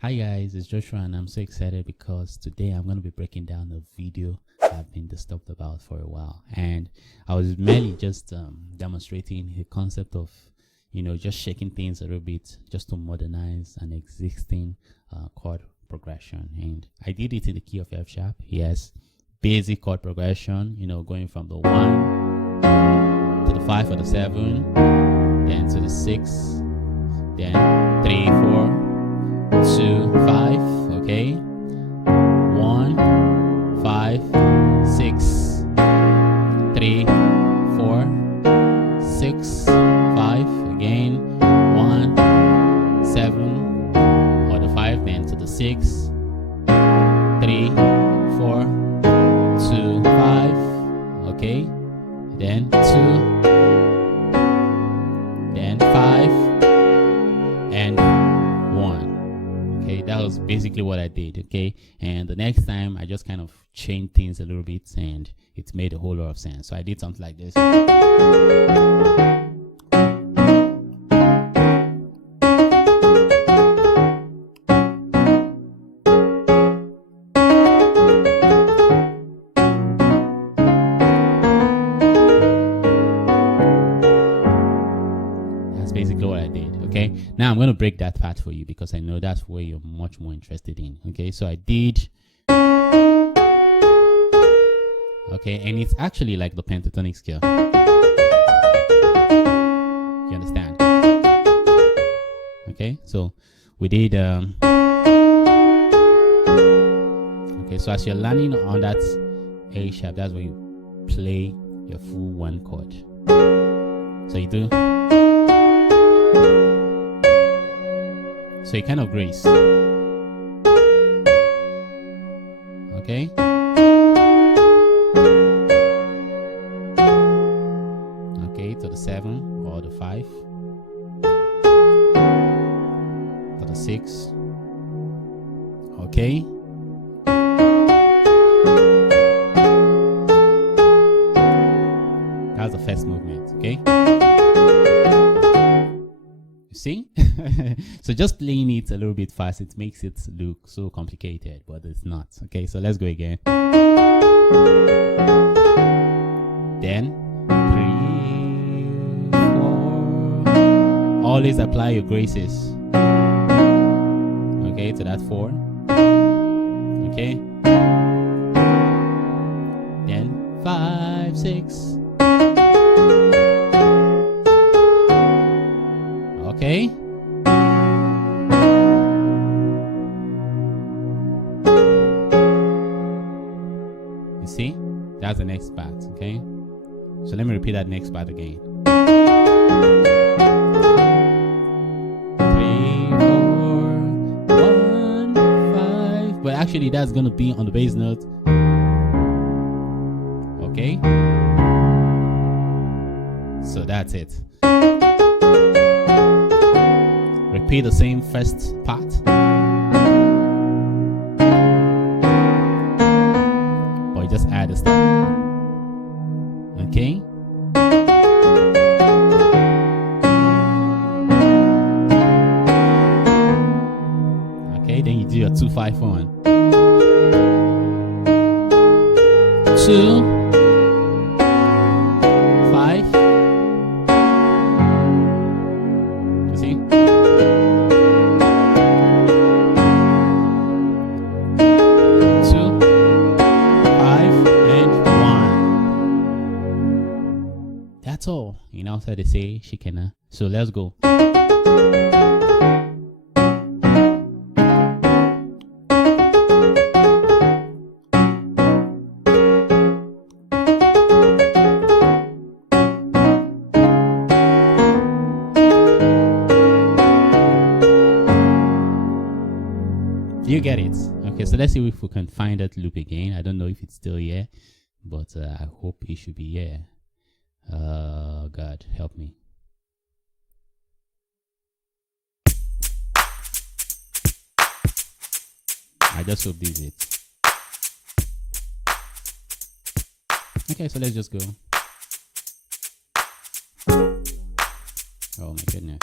Hi guys, it's Joshua and I'm so excited because today I'm going to be breaking down a video I've been disturbed about for a while, and I was merely just demonstrating the concept of just shaking things a little bit just to modernize an existing chord progression. And I did it in the key of F sharp. Yes, basic chord progression, going from the 1 to the 5 or the 7, then to the 6, then 3 4 2 5, okay, 1 5 6 3 4 6 5, again 1 7 or the 5, then to the 6 3 4 2 5, okay, then 2, then 5 and 1. Okay, that was basically what I did. Okay, and the next time I just kind of changed things a little bit and it made a whole lot of sense. So I did something like this. Basically what I did. Okay, now I'm going to break that part for you because I know that's where you're much more interested in. Okay, so I did, okay, and it's actually like the pentatonic scale. You understand? Okay, so we did okay, so as you're learning on that A sharp, that's where you play your full one chord. So you do, so you kind of grace, okay, okay, to the 7 or the 5, to the 6, okay, that's the first movement, okay. See? So just playing it a little bit fast, it makes it look so complicated, but it's not. Okay, so let's go again. Then 3 4, always apply your graces, okay, to that 4, okay, then 5 6, okay, you see, that's the next part. Okay, so let me repeat that next part again. 3 4 1 5, but actually that's gonna be on the bass note. Okay, so that's it. Repeat the same first part, but you just add a step. Okay, okay, then you do your 2 5 1 2 5, you see, 2 5 and 1. That's all. So they say shikena. So let's go. You get it? Okay, so let's see if we can find that loop again. I don't know if it's still here, but I hope it should be here. God help me. I just hope this is it. Okay, so let's just go. Oh my goodness.